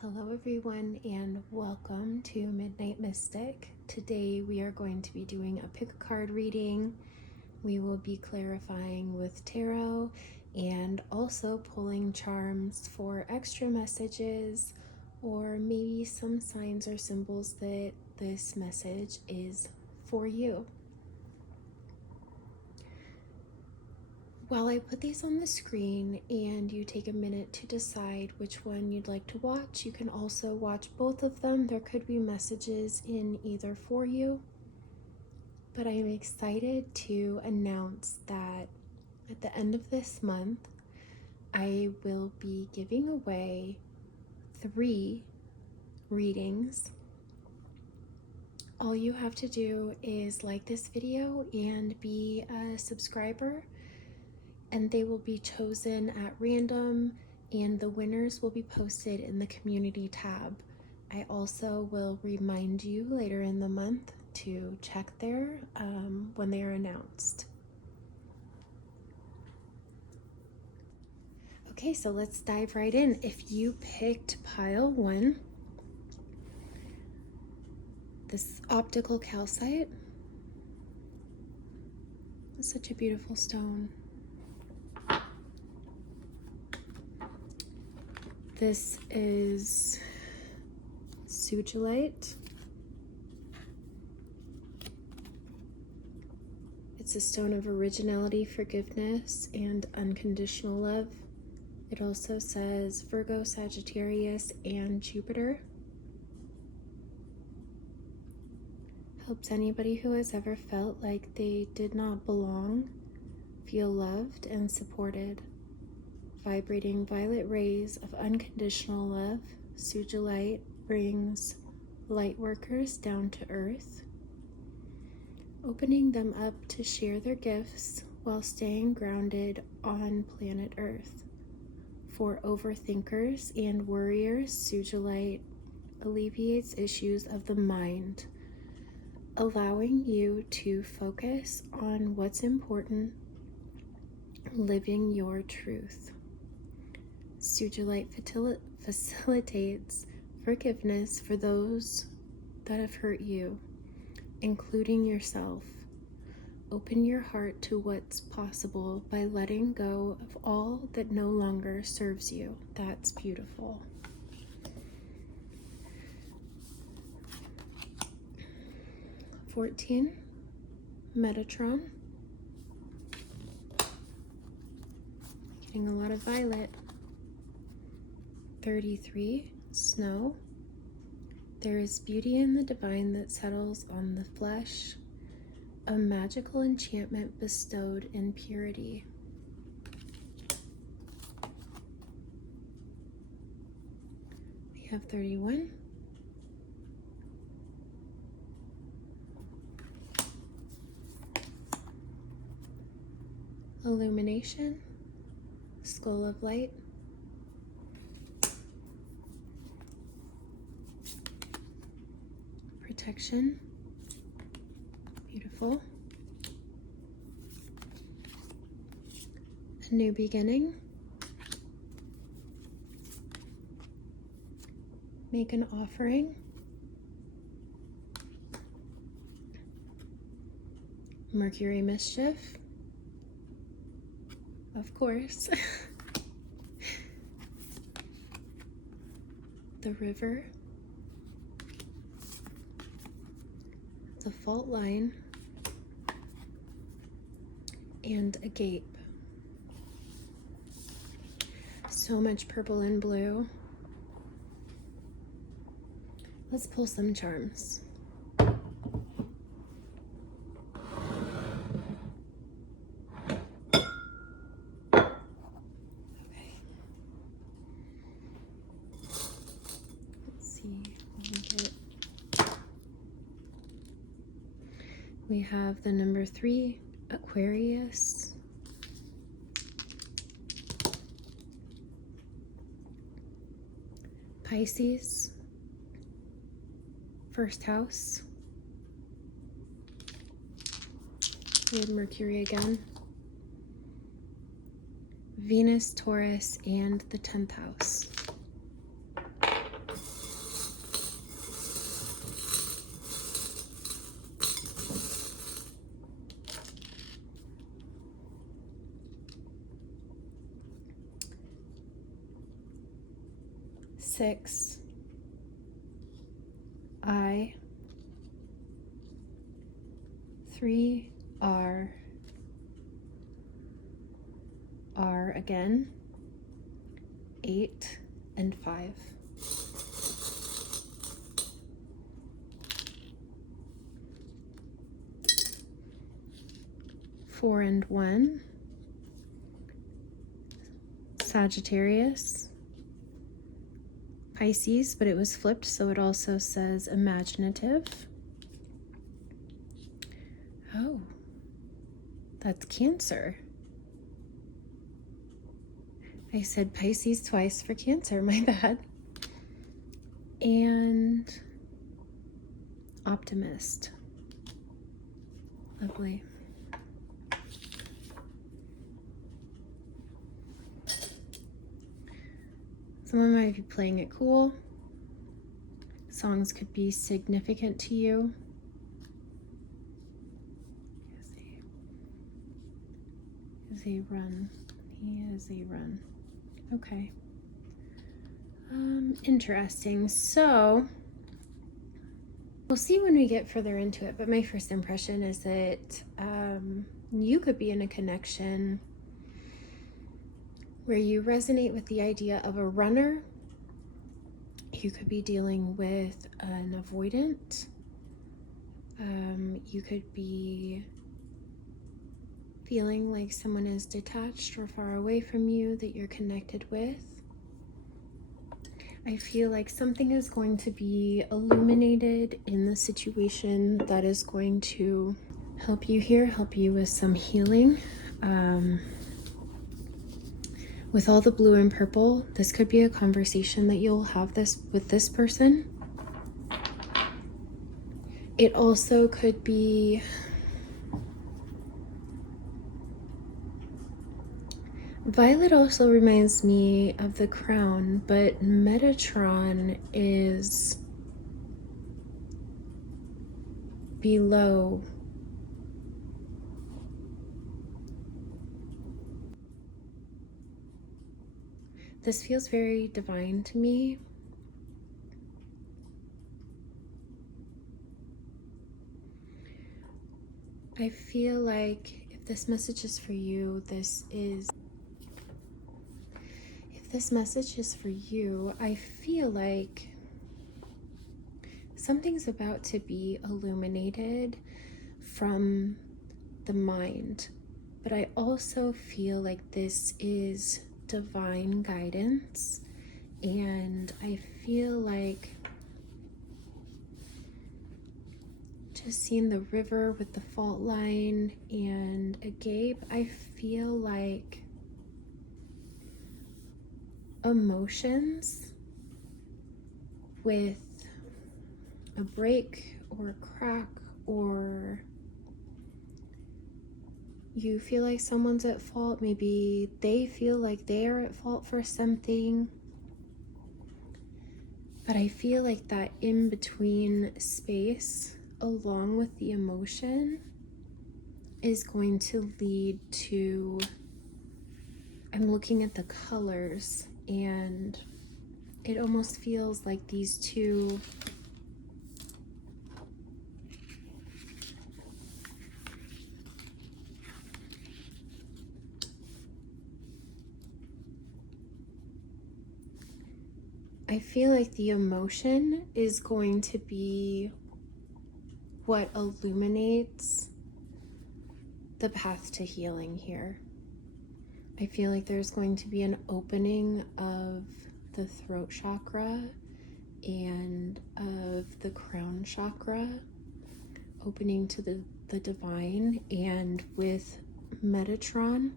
Hello everyone and welcome to Midnight Mystic. Today we are going to be doing a pick a card reading. We will be clarifying with tarot and also pulling charms for extra messages or maybe some signs or symbols that this message is for you. While I put these on the screen and you take a minute to decide which one you'd like to watch, you can also watch both of them. There could be messages in either for you. But I'm excited to announce that at the end of this month, I will be giving away 3 readings. All you have to do is like this video and be a subscriber, and they will be chosen at random, and the winners will be posted in the community tab. I also will remind you later in the month to check there when they are announced. Okay, so let's dive right in. If you picked pile 1, this optical calcite is such a beautiful stone. This is Sugulite. It's a stone of originality, forgiveness, and unconditional love. It also says Virgo, Sagittarius, and Jupiter. Helps anybody who has ever felt like they did not belong feel loved and supported. Vibrating violet rays of unconditional love, Sugulite brings light workers down to earth, opening them up to share their gifts while staying grounded on planet Earth. For overthinkers and worriers, Sugulite alleviates issues of the mind, allowing you to focus on what's important, living your truth. Sugulite facilitates forgiveness for those that have hurt you, including yourself. Open your heart to what's possible by letting go of all that no longer serves you. That's beautiful. $14, Metatron. Getting a lot of violet. 33, Snow. There is beauty in the divine that settles on the flesh, a magical enchantment bestowed in purity. We have 31. Illumination, Skull of Light. Protection, beautiful. A new beginning. Make an offering. Mercury mischief. Of course. The river. The fault line, and a gape. So much purple and blue. Let's pull some charms. Okay. Let's see what we get. We have the number 3, Aquarius. Pisces. First house. We have Mercury again. Venus, Taurus, and the 10th house. 6 I, 3 R, R again, 8 and 5. 4 and 1, Sagittarius, Pisces, but it was flipped, so it also says imaginative. Oh, that's Cancer. I said Pisces twice for Cancer, my bad. And Optimist. Lovely. Someone might be playing it cool. Songs could be significant to you. Is a run. He is a run. Okay. Interesting. So we'll see when we get further into it, but my first impression is that you could be in a connection where you resonate with the idea of a runner. You could be dealing with an avoidant. You could be feeling like someone is detached or far away from you that you're connected with. I feel like something is going to be illuminated in the situation that is going to help you here, help you with some healing. With all the blue and purple, this could be a conversation that you'll have with this person. It also could be Violet also reminds me of the crown, but Metatron is below. This feels very divine to me. I feel like if this message is for you, if this message is for you, I feel like something's about to be illuminated from the mind. But I also feel like this is divine guidance, and I feel like just seeing the river with the fault line and a gape, I feel like emotions with a break or a crack, or you feel like someone's at fault, maybe they feel like they are at fault for something. But I feel like that in-between space, along with the emotion, is going to lead to, I'm looking at the colors, and it almost feels like these two I feel like the emotion is going to be what illuminates the path to healing here. I feel like there's going to be an opening of the throat chakra and of the crown chakra, opening to the divine, and with Metatron,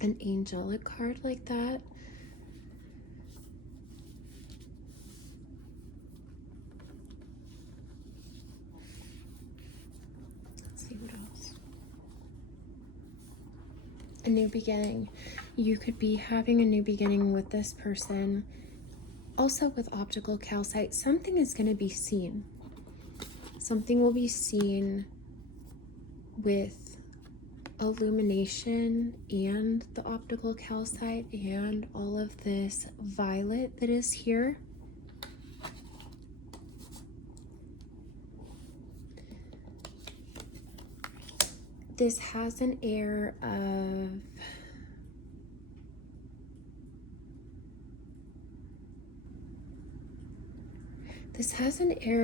an angelic card like that, a new beginning. You could be having a new beginning with this person. Also with optical calcite, something is going to be seen. Something will be seen with illumination and the optical calcite and all of this violet that is here. This has an air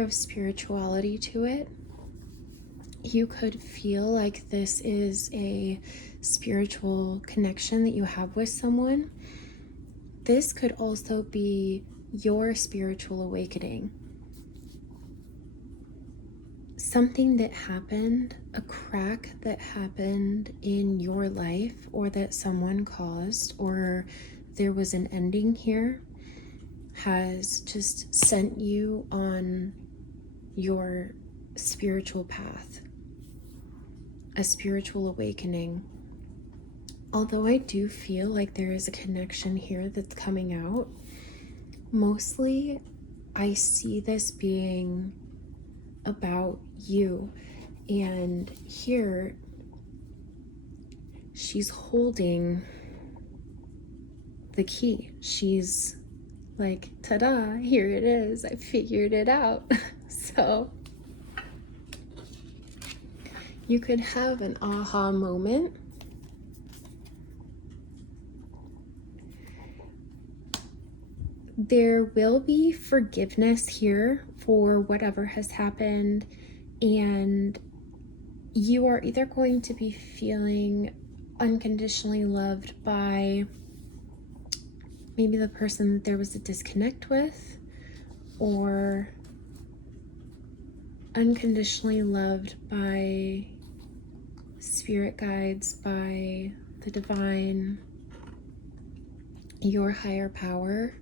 of spirituality to it. You could feel like this is a spiritual connection that you have with someone. This could also be your spiritual awakening. Something that happened, a crack that happened in your life, or that someone caused, or there was an ending here, has just sent you on your spiritual path, a spiritual awakening. Although I do feel like there is a connection here that's coming out, mostly I see this being about you. And here she's holding the key. She's like, ta-da, here it is. I figured it out. So you could have an aha moment. There will be forgiveness here for whatever has happened, and you are either going to be feeling unconditionally loved by maybe the person that there was a disconnect with, or unconditionally loved by spirit guides, by the divine, your higher power.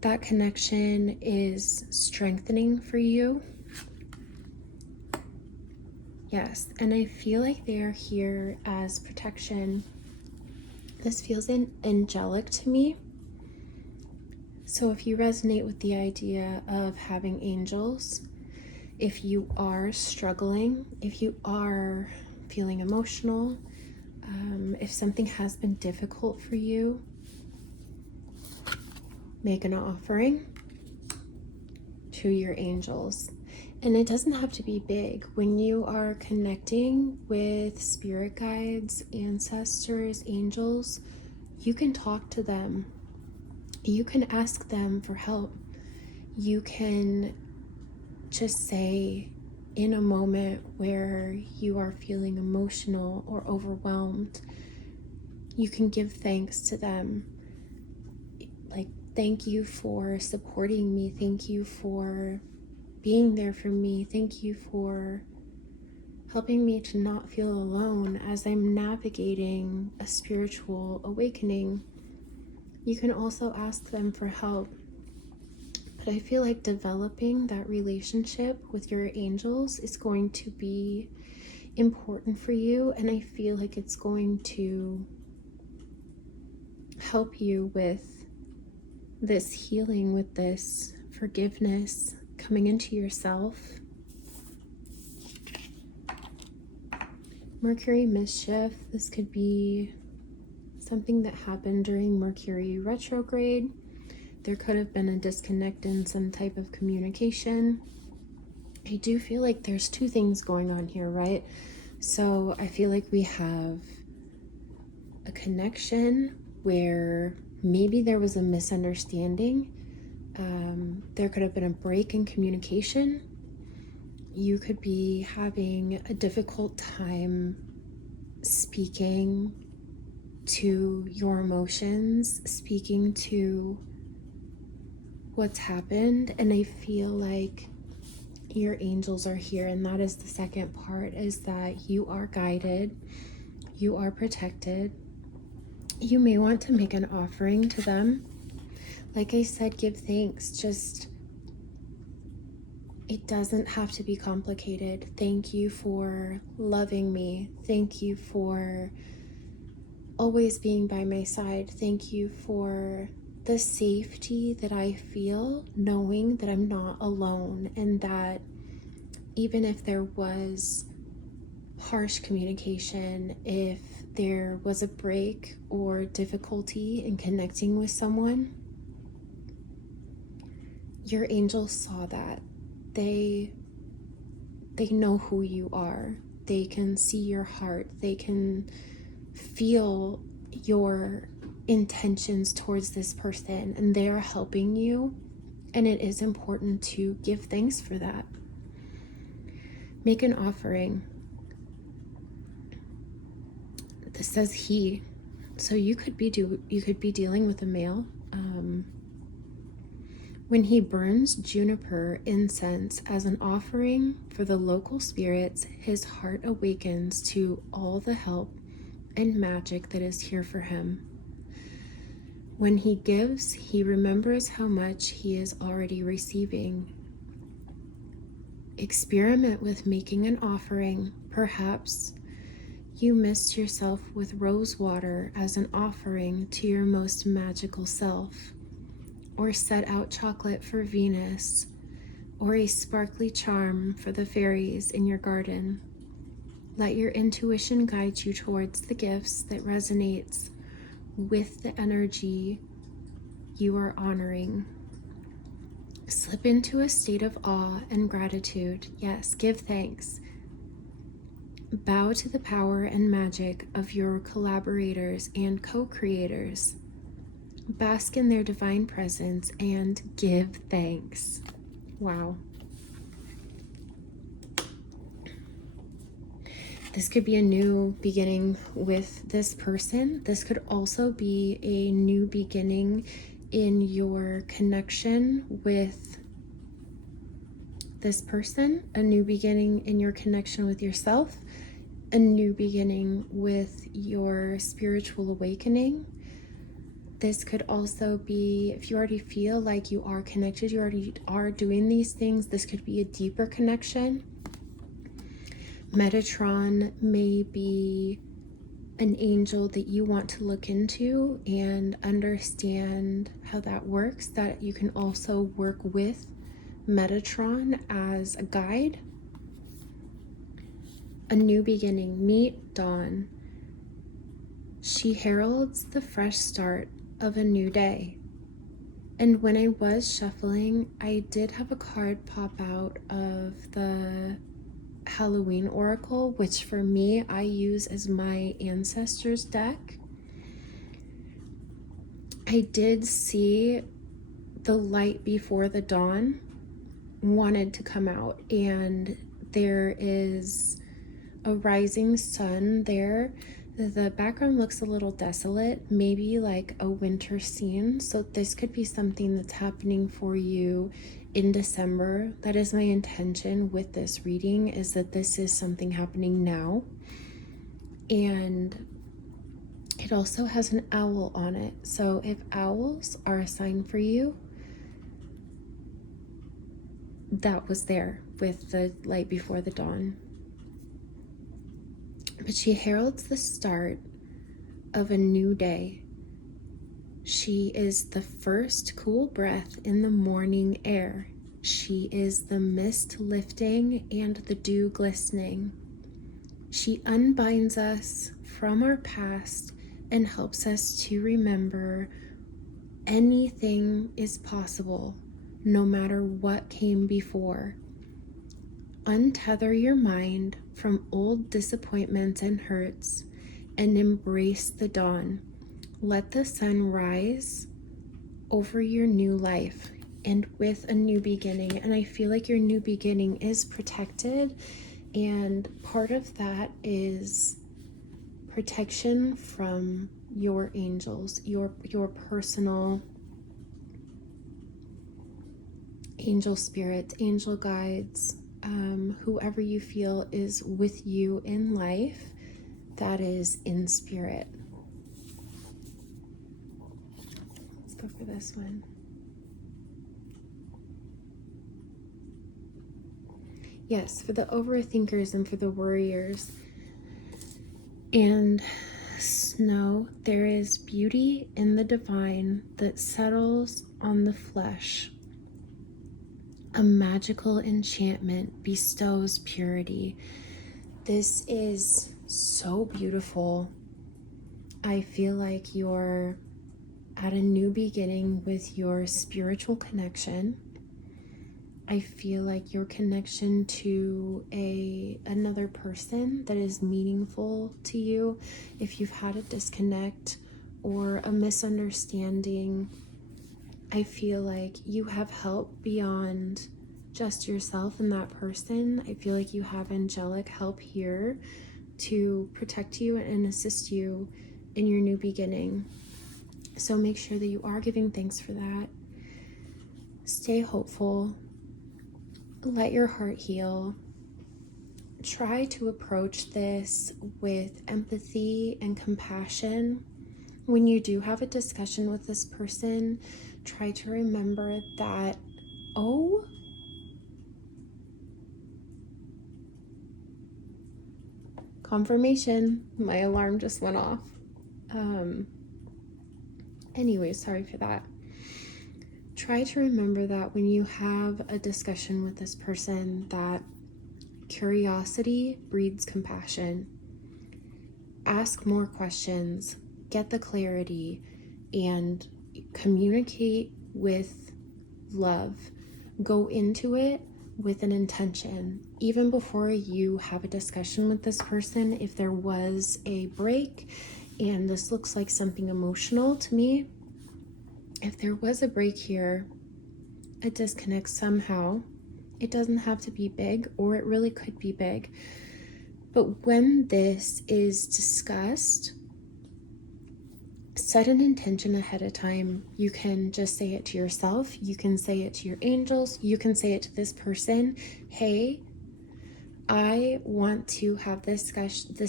That connection is strengthening for you. Yes, and I feel like they are here as protection. This feels angelic to me. So if you resonate with the idea of having angels, if you are struggling, if you are feeling emotional, if something has been difficult for you, make an offering to your angels. And it doesn't have to be big. When you are connecting with spirit guides, ancestors, angels, you can talk to them. You can ask them for help. You can just say, in a moment where you are feeling emotional or overwhelmed, you can give thanks to them. Like, thank you for supporting me. Thank you for being there for me. Thank you for helping me to not feel alone as I'm navigating a spiritual awakening. You can also ask them for help. But I feel like developing that relationship with your angels is going to be important for you, and I feel like it's going to help you with this healing, with this forgiveness, coming into yourself. Mercury mischief, this could be something that happened during Mercury retrograde. There could have been a disconnect in some type of communication. I do feel like there's two things going on here, right? So I feel like we have a connection where maybe there was a misunderstanding. There could have been a break in communication. You could be having a difficult time speaking to your emotions, speaking to what's happened. And I feel like your angels are here, and that is the second part, is that you are guided, you are protected. You may want to make an offering to them. Like I said, give thanks. Just, it doesn't have to be complicated. Thank you for loving me. Thank you for always being by my side. Thank you for the safety that I feel knowing that I'm not alone, and that even if there was harsh communication, if there was a break or difficulty in connecting with someone, your angels saw that. They know who you are. They can see your heart. They can feel your intentions towards this person, and they are helping you. And it is important to give thanks for that. Make an offering. This says he, so you could be dealing with a male. When he burns juniper incense as an offering for the local spirits, his heart awakens to all the help and magic that is here for him. When he gives, he remembers how much he is already receiving. Experiment with making an offering. Perhaps you mist yourself with rose water as an offering to your most magical self, or set out chocolate for Venus, or a sparkly charm for the fairies in your garden. Let your intuition guide you towards the gifts that resonates with the energy you are honoring. Slip into a state of awe and gratitude. Yes, give thanks. Bow to the power and magic of your collaborators and co-creators. Bask in their divine presence and give thanks. Wow. This could be a new beginning with this person. This could also be a new beginning in your connection with this person, a new beginning in your connection with yourself, a new beginning with your spiritual awakening. This could also be, if you already feel like you are connected, you already are doing these things, this could be a deeper connection. Metatron may be an angel that you want to look into and understand how that works, that you can also work with Metatron as a guide. A new beginning. Meet Dawn. She heralds the fresh start of a new day. And when I was shuffling, I did have a card pop out of the Halloween Oracle, which for me, I use as my ancestors deck. I did see the light before the dawn wanted to come out, and there is a rising sun there. The background looks a little desolate, maybe like a winter scene. So this could be something that's happening for you in December. That is my intention with this reading, is that this is something happening now. And it also has an owl on it. So if owls are a sign for you, that was there with the light before the dawn. But she heralds the start of a new day. She is the first cool breath in the morning air. She is the mist lifting and the dew glistening. She unbinds us from our past and helps us to remember anything is possible, no matter what came before. Untether your mind from old disappointments and hurts and embrace the dawn. Let the sun rise over your new life and with a new beginning. And I feel like your new beginning is protected, and part of that is protection from your angels, your personal angel spirits, angel guides, whoever you feel is with you in life, that is in spirit. Let's go for this one. Yes, for the overthinkers and for the worriers. And Snow, there is beauty in the divine that settles on the flesh. A magical enchantment bestows purity. This is so beautiful. I feel like you're at a new beginning with your spiritual connection. I feel like your connection to another person that is meaningful to you. If you've had a disconnect or a misunderstanding, I feel like you have help beyond just yourself and that person. I feel like you have angelic help here to protect you and assist you in your new beginning. So make sure that you are giving thanks for that. Stay hopeful. Let your heart heal. Try to approach this with empathy and compassion. When you do have a discussion with this person, try to remember that, oh, confirmation, my alarm just went off. Anyway, sorry for that. Try to remember that when you have a discussion with this person, that curiosity breeds compassion. Ask more questions, get the clarity, and communicate with love. Go into it with an intention. Even before you have a discussion with this person, if there was a break, and this looks like something emotional to me, if there was a break here, a disconnect somehow, it doesn't have to be big, or it really could be big. But when this is discussed, set an intention ahead of time. You can just say it to yourself. You can say it to your angels. You can say it to this person. Hey, I want to have this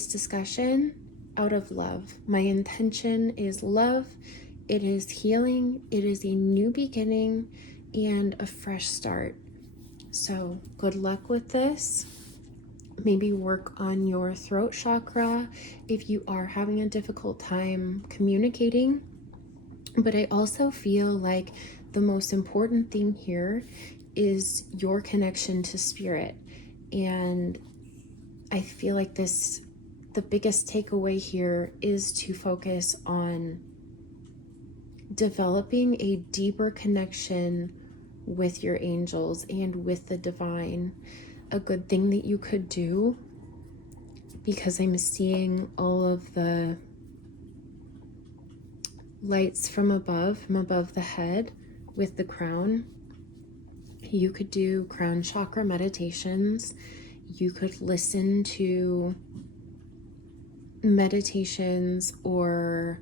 discussion out of love. My intention is love. It is healing. It is a new beginning and a fresh start. So good luck with this. Maybe work on your throat chakra if you are having a difficult time communicating. But I also feel like the most important thing here is your connection to spirit. And I feel like the biggest takeaway here is to focus on developing a deeper connection with your angels and with the divine. A good thing that you could do, because I'm seeing all of the lights from above the head with the crown, you could do crown chakra meditations. You could listen to meditations or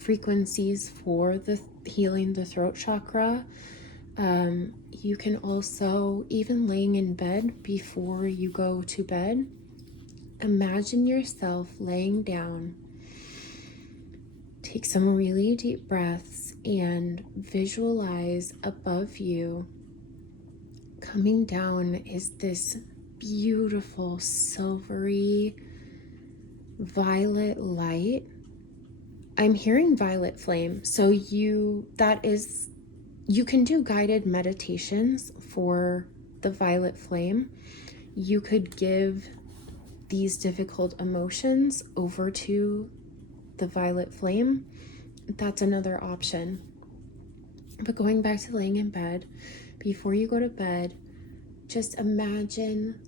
frequencies for the healing the throat chakra. You can also, even laying in bed before you go to bed, imagine yourself laying down. Take some really deep breaths and visualize above you. Coming down is this beautiful silvery violet light. I'm hearing violet flame. So you can do guided meditations for the violet flame. You could give these difficult emotions over to the violet flame. That's another option. But going back to laying in bed, before you go to bed, just imagine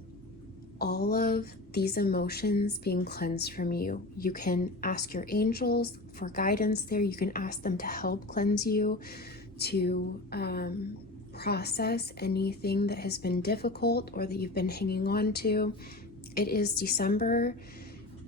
all of these emotions being cleansed from you. You can ask your angels for guidance there. You can ask them to help cleanse you, to process anything that has been difficult or that you've been hanging on to. It is December.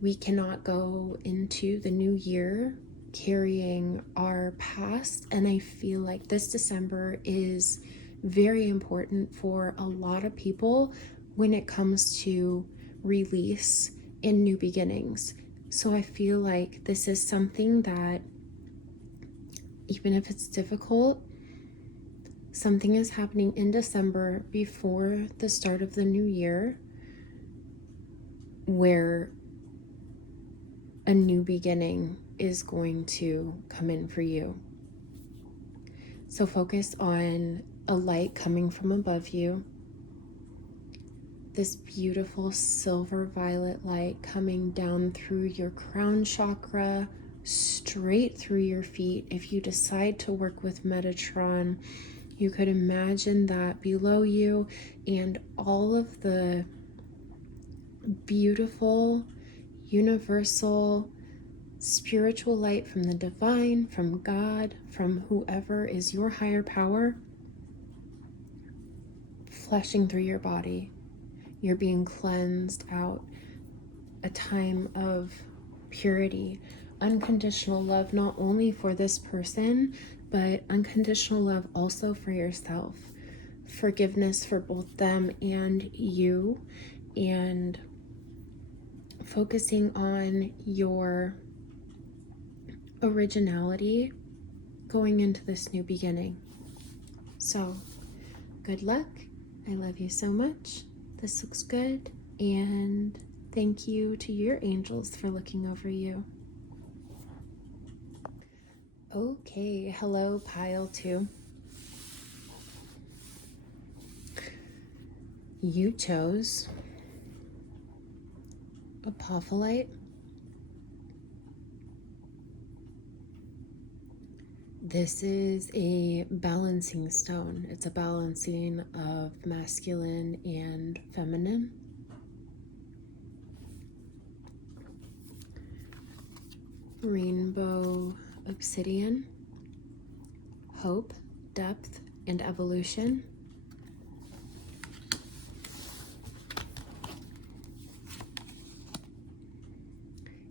We cannot go into the new year carrying our past, and I feel like this December is very important for a lot of people when it comes to release and new beginnings. So I feel like this is something that, even if it's difficult, something is happening in December before the start of the new year where a new beginning is going to come in for you. So focus on a light coming from above you. this beautiful silver violet light coming down through your crown chakra, straight through your feet. If you decide to work with Metatron, you could imagine that below you, and all of the beautiful, universal, spiritual light from the divine, from God, from whoever is your higher power, flashing through your body. You're being cleansed out. A time of purity, unconditional love, not only for this person, but unconditional love also for yourself. Forgiveness for both them and you, and focusing on your originality going into this new beginning. So, good luck. I love you so much. This looks good, and thank you to your angels for looking over you. Okay, hello, pile 2. You chose Apophyllite. This is a balancing stone. It's a balancing of masculine and feminine. Rainbow Obsidian, hope, depth, and evolution.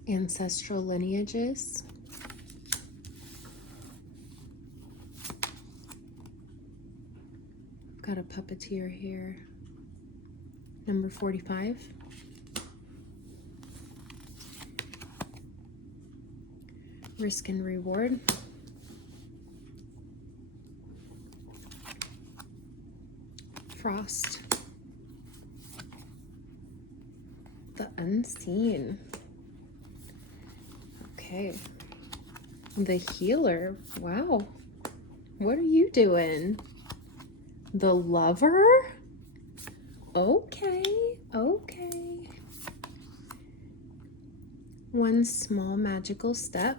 Ancestral lineages. I've got a puppeteer here. Number 45. Risk and reward. Frost. The unseen. Okay. The healer. Wow. What are you doing? The lover? Okay. Okay. One small magical step.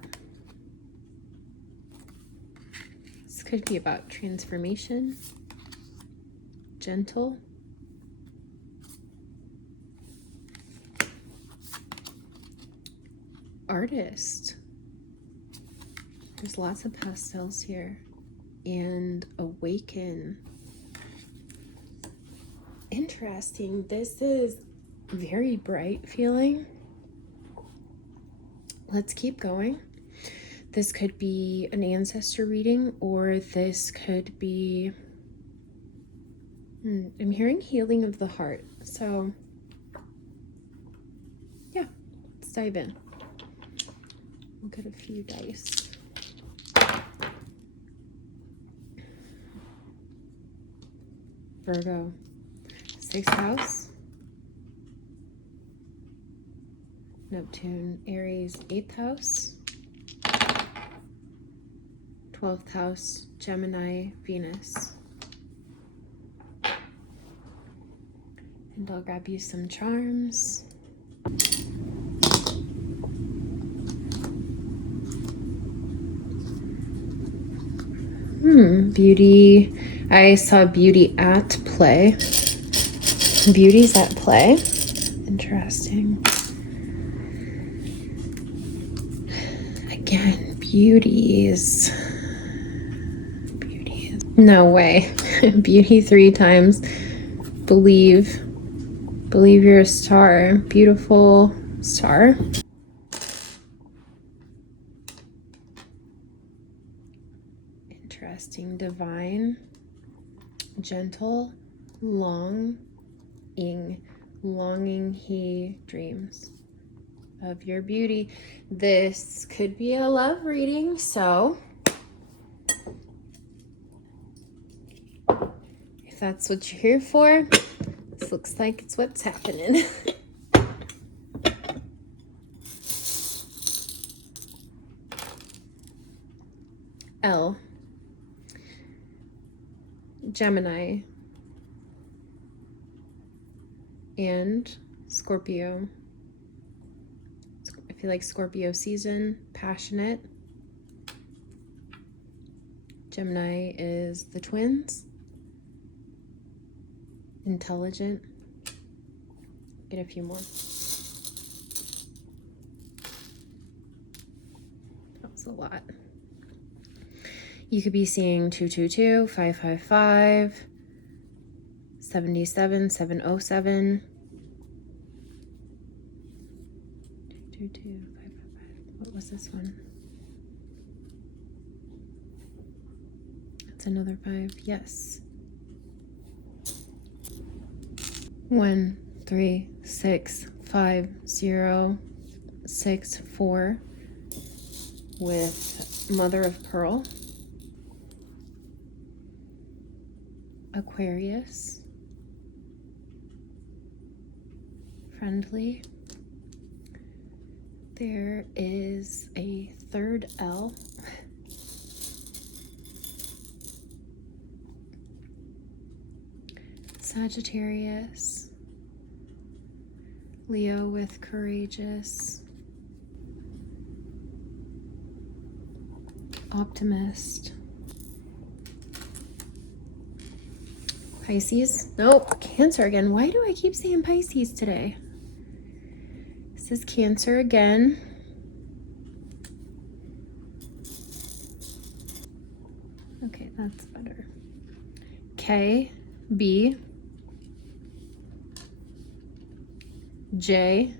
This could be about transformation. Gentle. Artist. There's lots of pastels here. And awaken. Interesting. This is very bright feeling. Let's keep going. This could be an ancestor reading, or this could be, I'm hearing healing of the heart. So yeah, let's dive in. We'll get a few dice. Virgo, 6th house. Neptune, Aries, 8th house. 12th house, Gemini, Venus. And I'll grab you some charms. Beauty. I saw beauty at play. Beauty's at play. Interesting. Again, beauties. No way. Beauty 3 times. Believe you're a star. Beautiful star. Interesting. Divine. Gentle. Longing he dreams of your beauty. This could be a love reading, so if that's what you're here for, this looks like it's what's happening. L. Gemini. and Scorpio. I feel like Scorpio season, passionate. Gemini is the twins, intelligent. Get a few more. That was a lot. You could be seeing 222, 555, 77, 707. 222, 555. What was this one? That's another 5. Yes. 1, 3, 6, 5, 0, 6, 4 with Mother of Pearl. Aquarius. Friendly. There is a third L. Sagittarius. Leo with courageous. Optimist. Pisces. Nope, Cancer again. Why do I keep saying Pisces today? This is Cancer again. Okay, that's better. K, B, J,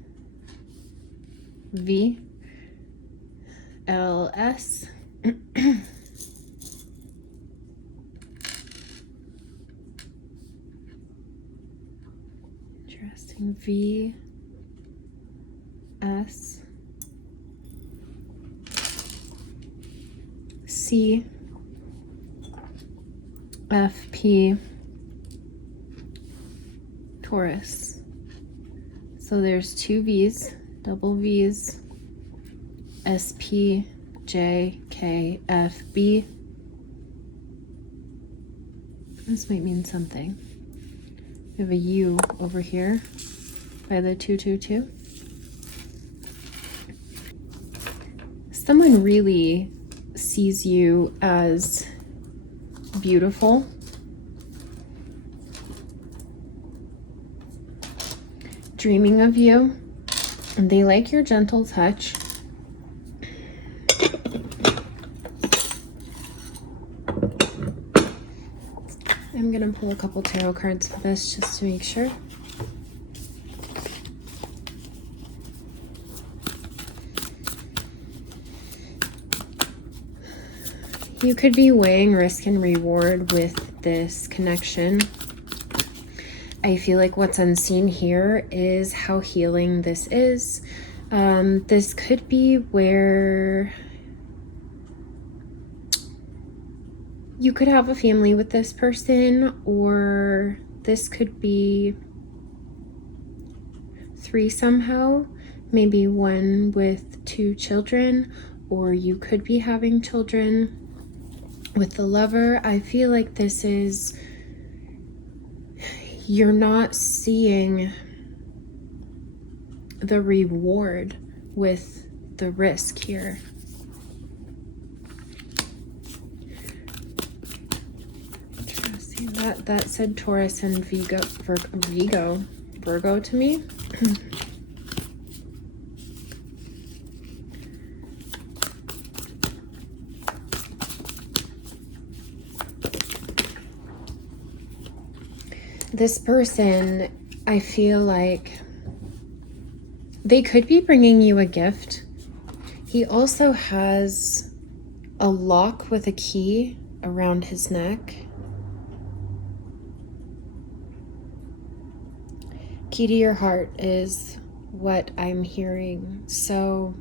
V, L, S. Interesting. V, S, C, F, P, Taurus. So there's 2 V's, double V's, S, P, J, K, F, B. This might mean something. We have a U over here by the 222. Someone really sees you as beautiful. Dreaming of you. And they like your gentle touch. I'm gonna pull a couple tarot cards for this just to make sure. You could be weighing risk and reward with this connection. I feel like what's unseen here is how healing this is. This could be where you could have a family with this person, or this could be 3 somehow, maybe 1 with 2 children, or you could be having children with the lover. I feel like this is, you're not seeing the reward with the risk here. That said Taurus and Virgo to me. This person, I feel like they could be bringing you a gift. He also has a lock with a key around his neck. Key to your heart is what I'm hearing. So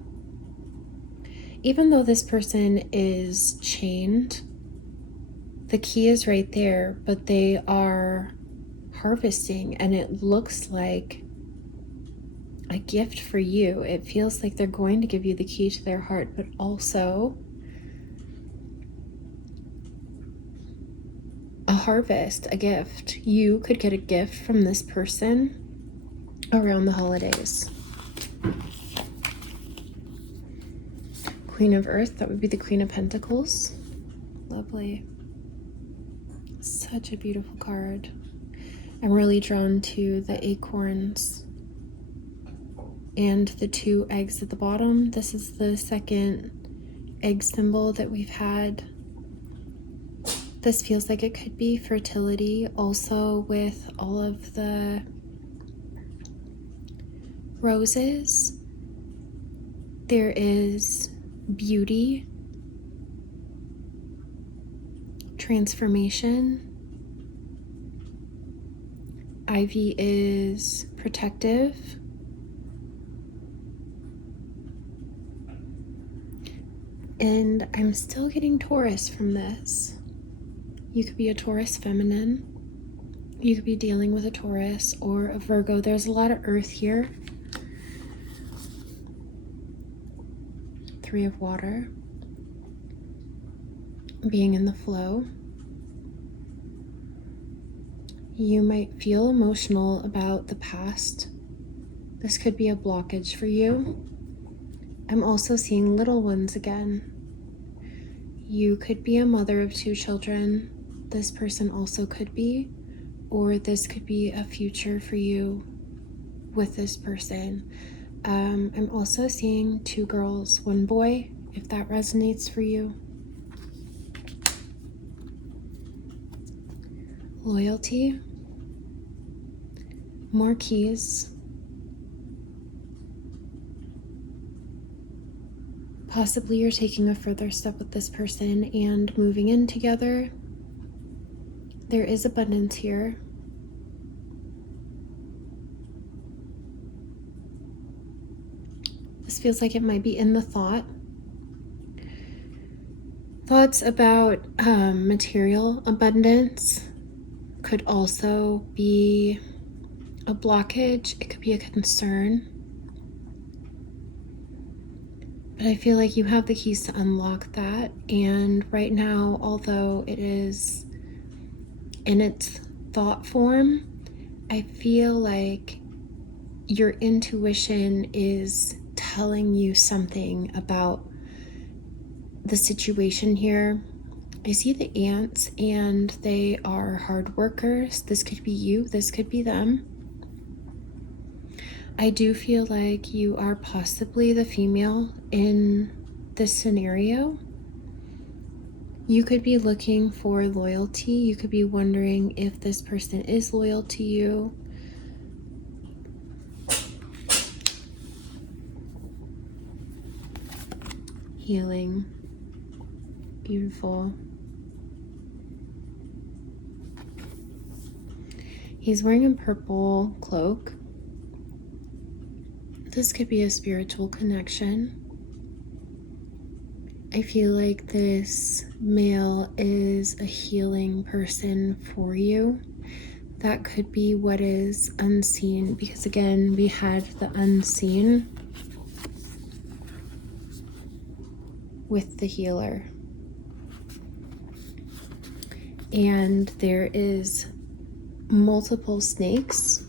even though this person is chained, the key is right there, but they are harvesting, and it looks like a gift for you. It feels like they're going to give you the key to their heart, but also a harvest, a gift. You could get a gift from this person. around the holidays. Queen of Earth, that would be the Queen of Pentacles. Lovely. Such a beautiful card. I'm really drawn to the acorns and the 2 eggs at the bottom. This is the second egg symbol that we've had. This feels like it could be fertility, also with all of the roses. There is beauty, transformation. Ivy is protective. And I'm still getting Taurus from this. You could be a Taurus feminine. You could be dealing with a Taurus or a Virgo. There's a lot of earth here. 3 of water. Being in the flow. You might feel emotional about the past. This could be a blockage for you. I'm also seeing little ones again. You could be a mother of 2 children. This person also could be, or this could be a future for you with this person. I'm also seeing 2 girls, 1 boy, if that resonates for you. Loyalty. More keys. Possibly you're taking a further step with this person and moving in together. There is abundance here. This feels like it might be in the thought. Thoughts about material abundance could also be a blockage. It could be a concern. But I feel like you have the keys to unlock that. And right now, although it is in its thought form, I feel like your intuition is telling you something about the situation here. I see the ants and they are hard workers. This could be you, this could be them. I do feel like you are possibly the female in this scenario. You could be looking for loyalty. You could be wondering if this person is loyal to you. Healing. Beautiful. He's wearing a purple cloak. This could be a spiritual connection. I feel like this male is a healing person for you. That could be what is unseen, because again, we had the unseen with the healer. And there is multiple snakes.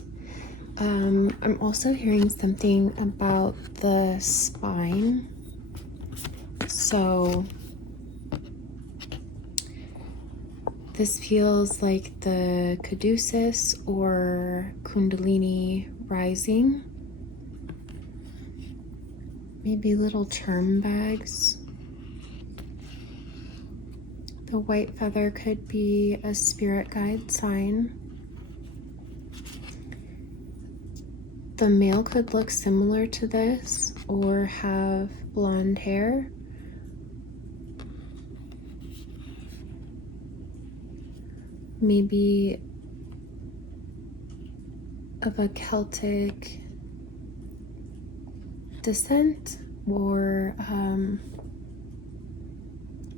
I'm also hearing something about the spine. So this feels like the caduceus or kundalini rising. Maybe little charm bags. The white feather could be a spirit guide sign. The male could look similar to this or have blonde hair. Maybe of a Celtic descent, or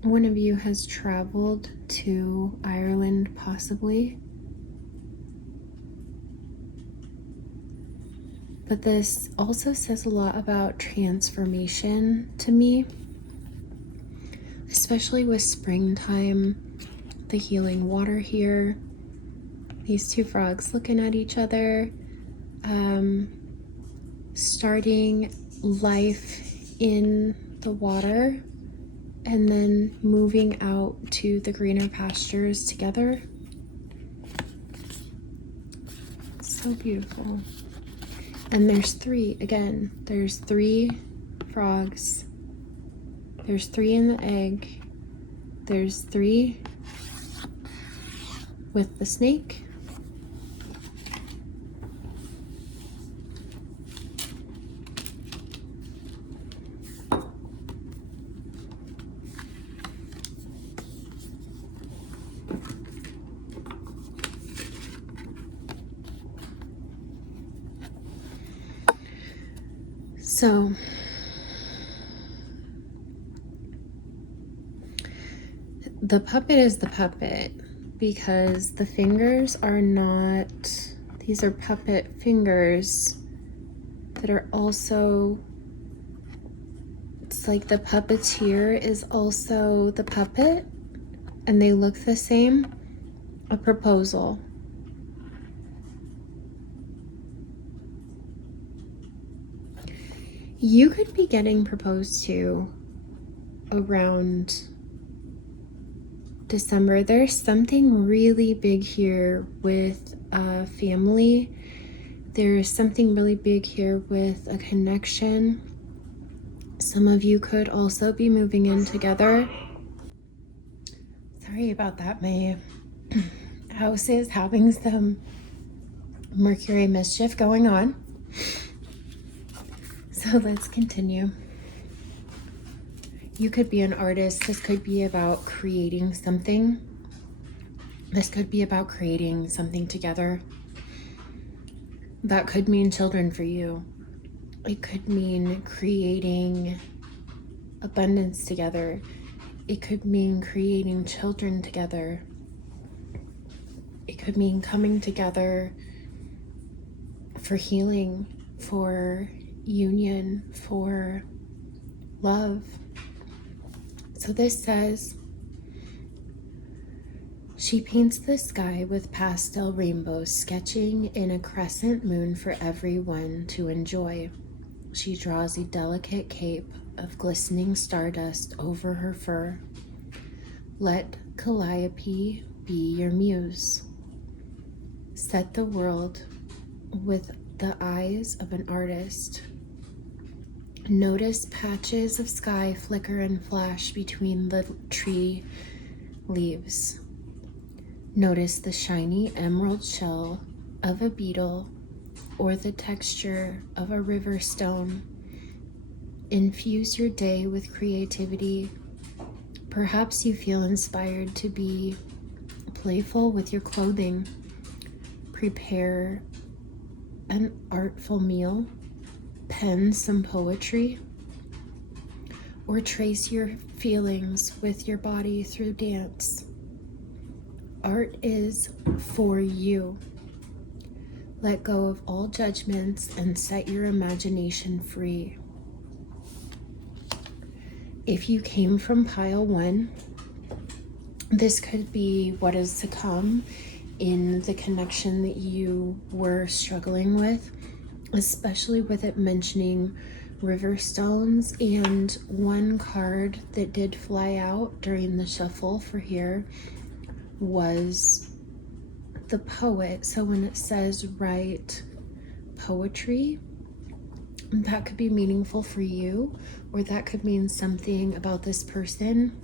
one of you has traveled to Ireland, possibly. But this also says a lot about transformation to me, especially with springtime, the healing water here, these 2 frogs looking at each other. starting life in the water and then moving out to the greener pastures together. So beautiful. And there's three, again, there's three frogs. There's three in the egg. There's three with the snake. So the puppet is the puppet because the fingers are not, these are puppet fingers that are also, it's like the puppeteer is also the puppet and they look the same. A proposal. You could be getting proposed to around December. There's something really big here with a family. There's something really big here with a connection. Some of you could also be moving in together. Sorry about that. My house is having some Mercury mischief going on. So let's continue. You could be an artist. This could be about creating something. This could be about creating something together. That could mean children for you. It could mean creating abundance together. It could mean creating children together. It could mean coming together for healing, for union, for love. So this says, she paints the sky with pastel rainbows, sketching in a crescent moon for everyone to enjoy. She draws a delicate cape of glistening stardust over her fur. Let Calliope be your muse. Set the world with the eyes of an artist. Notice patches of sky flicker and flash between the tree leaves. Notice the shiny emerald shell of a beetle or the texture of a river stone. Infuse your day with creativity. Perhaps you feel inspired to be playful with your clothing. Prepare an artful meal. Pen some poetry, or trace your feelings with your body through dance. Art is for you. Let go of all judgments and set your imagination free. If you came from pile 1, this could be what is to come in the connection that you were struggling with, especially with it mentioning river stones. And one card that did fly out during the shuffle for here was the poet. So when it says write poetry, that could be meaningful for you, or that could mean something about this person.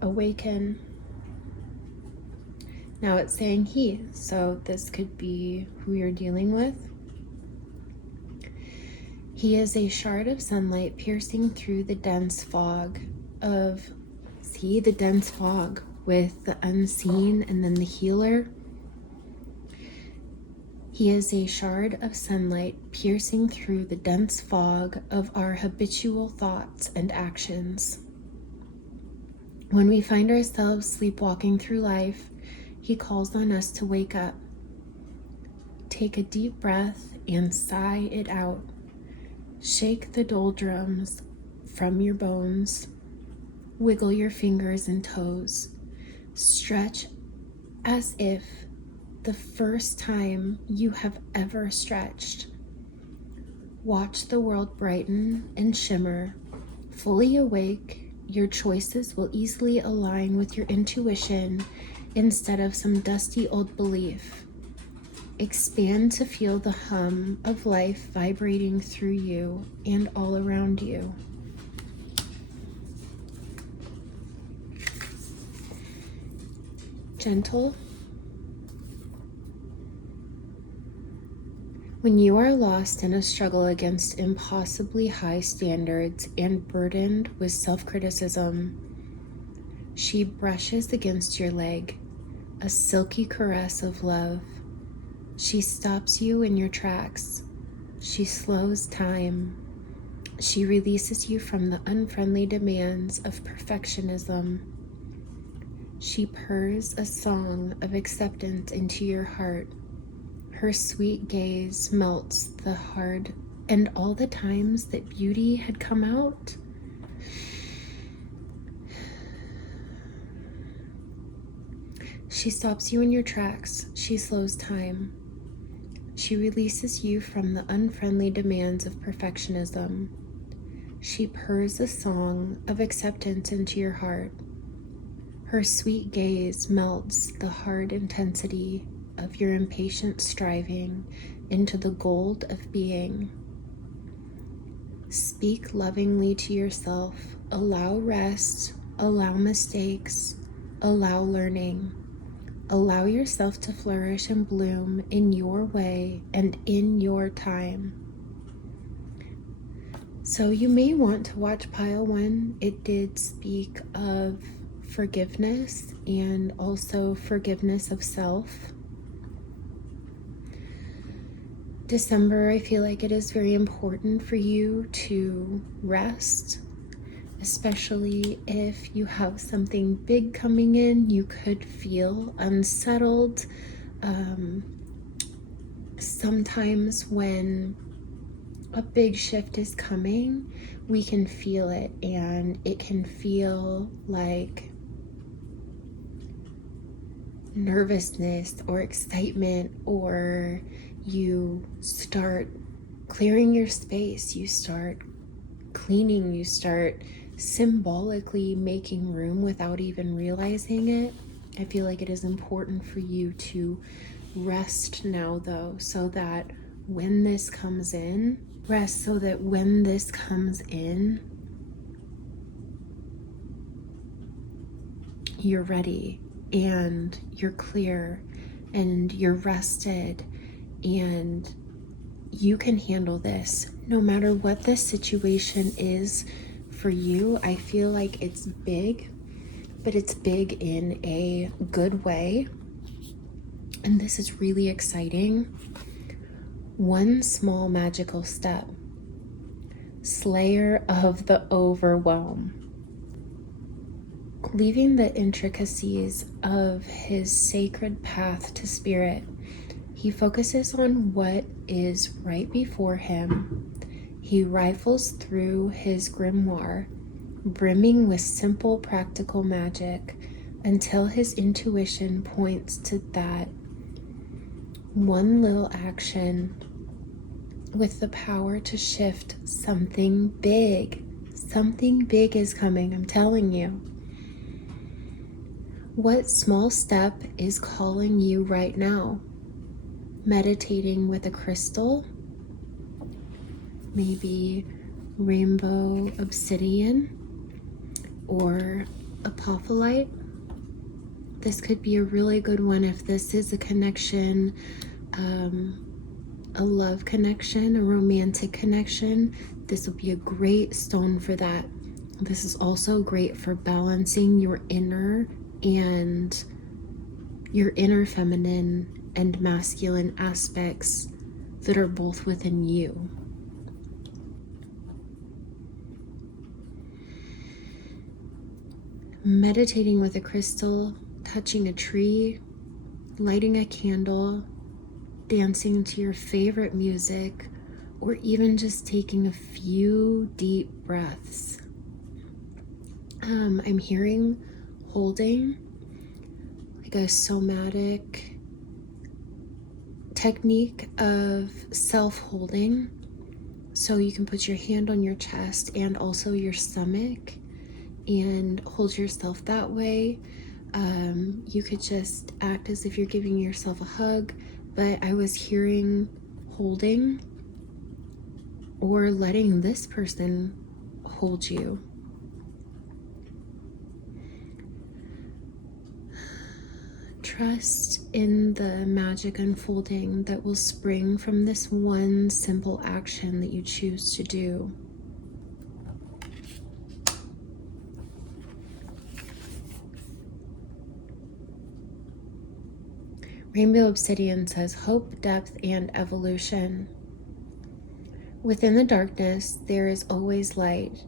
Awaken. Now it's saying he, so this could be who you're dealing with. He is a shard of sunlight piercing through the dense fog of, see the dense fog with the unseen and then the healer. He is a shard of sunlight piercing through the dense fog of our habitual thoughts and actions. When we find ourselves sleepwalking through life, he calls on us to wake up. Take a deep breath and sigh it out. Shake the doldrums from your bones. Wiggle your fingers and toes. Stretch as if the first time you have ever stretched. Watch the world brighten and shimmer. Fully awake, your choices will easily align with your intuition instead of some dusty old belief. Expand to feel the hum of life vibrating through you and all around you. Gentle. When you are lost in a struggle against impossibly high standards and burdened with self-criticism, she brushes against your leg, a silky caress of love. She stops you in your tracks. She slows time. She releases you from the unfriendly demands of perfectionism. She purrs a song of acceptance into your heart. Her sweet gaze melts the hard and all the times that beauty had come out. She stops you in your tracks. She slows time. She releases you from the unfriendly demands of perfectionism. She purrs a song of acceptance into your heart. Her sweet gaze melts the hard intensity of your impatient striving into the gold of being. Speak lovingly to yourself. Allow rest. Allow mistakes. Allow learning. Allow yourself to flourish and bloom in your way and in your time. So you may want to watch pile 1. It did speak of forgiveness and also forgiveness of self. December, I feel like it is very important for you to rest, especially if you have something big coming in. You could feel unsettled. Sometimes when a big shift is coming, we can feel it, and it can feel like nervousness or excitement, or you start clearing your space, you start cleaning, you start symbolically making room without even realizing it. I feel like it is important for you to rest now, though, so that when this comes in, you're ready and you're clear and you're rested and you can handle this no matter what this situation is for you. I feel like it's big, but it's big in a good way. And this is really exciting. One small magical step. Slayer of the overwhelm. Leaving the intricacies of his sacred path to spirit, he focuses on what is right before him. He rifles through his grimoire, brimming with simple practical magic, until his intuition points to that one little action with the power to shift something big. Something big is coming, I'm telling you. What small step is calling you right now? Meditating with a crystal, maybe rainbow obsidian or apophyllite. This could be a really good one if this is a connection, a love connection, a romantic connection. This would be a great stone for that. This is also great for balancing your inner feminine and masculine aspects that are both within you. Meditating with a crystal, touching a tree, lighting a candle, dancing to your favorite music, or even just taking a few deep breaths. I'm hearing holding, like a somatic technique of self-holding. So you can put your hand on your chest and also your stomach and hold yourself that way. You could just act as if you're giving yourself a hug, but I was hearing holding or letting this person hold you. Trust in the magic unfolding that will spring from this one simple action that you choose to do. Rainbow Obsidian says hope, depth, and evolution. Within the darkness, there is always light.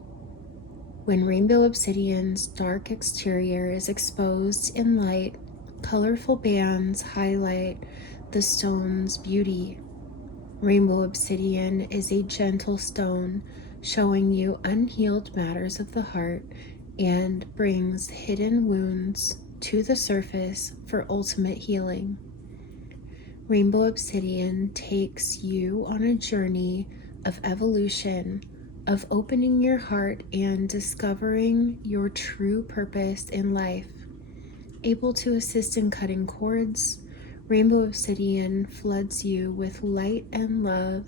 When Rainbow Obsidian's dark exterior is exposed in light, colorful bands highlight the stone's beauty. Rainbow Obsidian is a gentle stone showing you unhealed matters of the heart and brings hidden wounds to the surface for ultimate healing. Rainbow Obsidian takes you on a journey of evolution, of opening your heart and discovering your true purpose in life. Able to assist in cutting cords, Rainbow Obsidian floods you with light and love,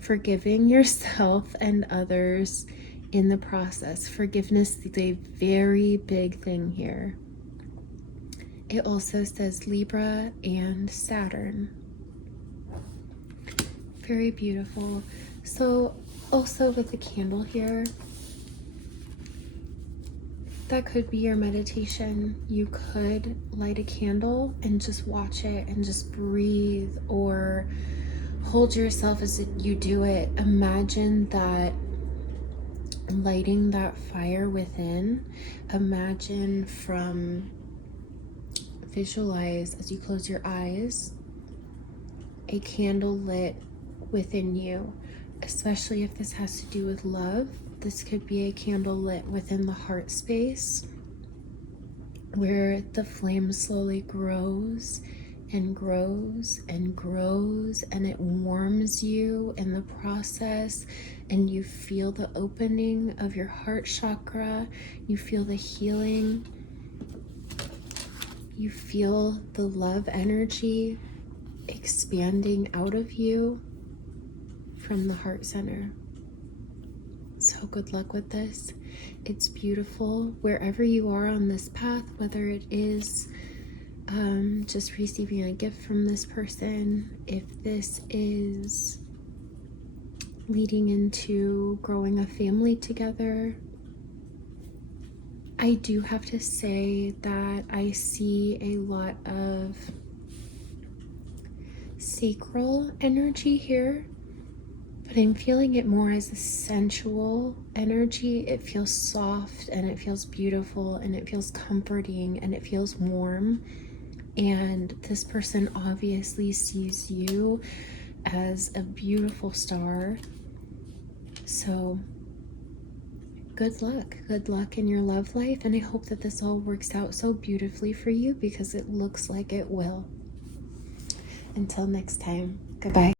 forgiving yourself and others in the process. Forgiveness is a very big thing here. It also says Libra and Saturn. Very beautiful. So also with the candle here, that could be your meditation. You could light a candle and just watch it and just breathe, or hold yourself as you do it. Imagine that lighting that fire within. Imagine visualize as you close your eyes, a candle lit within you, especially if this has to do with love. This could be a candle lit within the heart space, where the flame slowly grows and grows and grows, and it warms you in the process, and you feel the opening of your heart chakra, you feel the healing, you feel the love energy expanding out of you from the heart center. So good luck with this. It's beautiful wherever you are on this path, whether it is just receiving a gift from this person, if this is leading into growing a family together. I do have to say that I see a lot of sacral energy here, but I'm feeling it more as a sensual energy. It feels soft and it feels beautiful and it feels comforting and it feels warm. And this person obviously sees you as a beautiful star. So good luck in your love life. And I hope that this all works out so beautifully for you, because it looks like it will. Until next time, goodbye.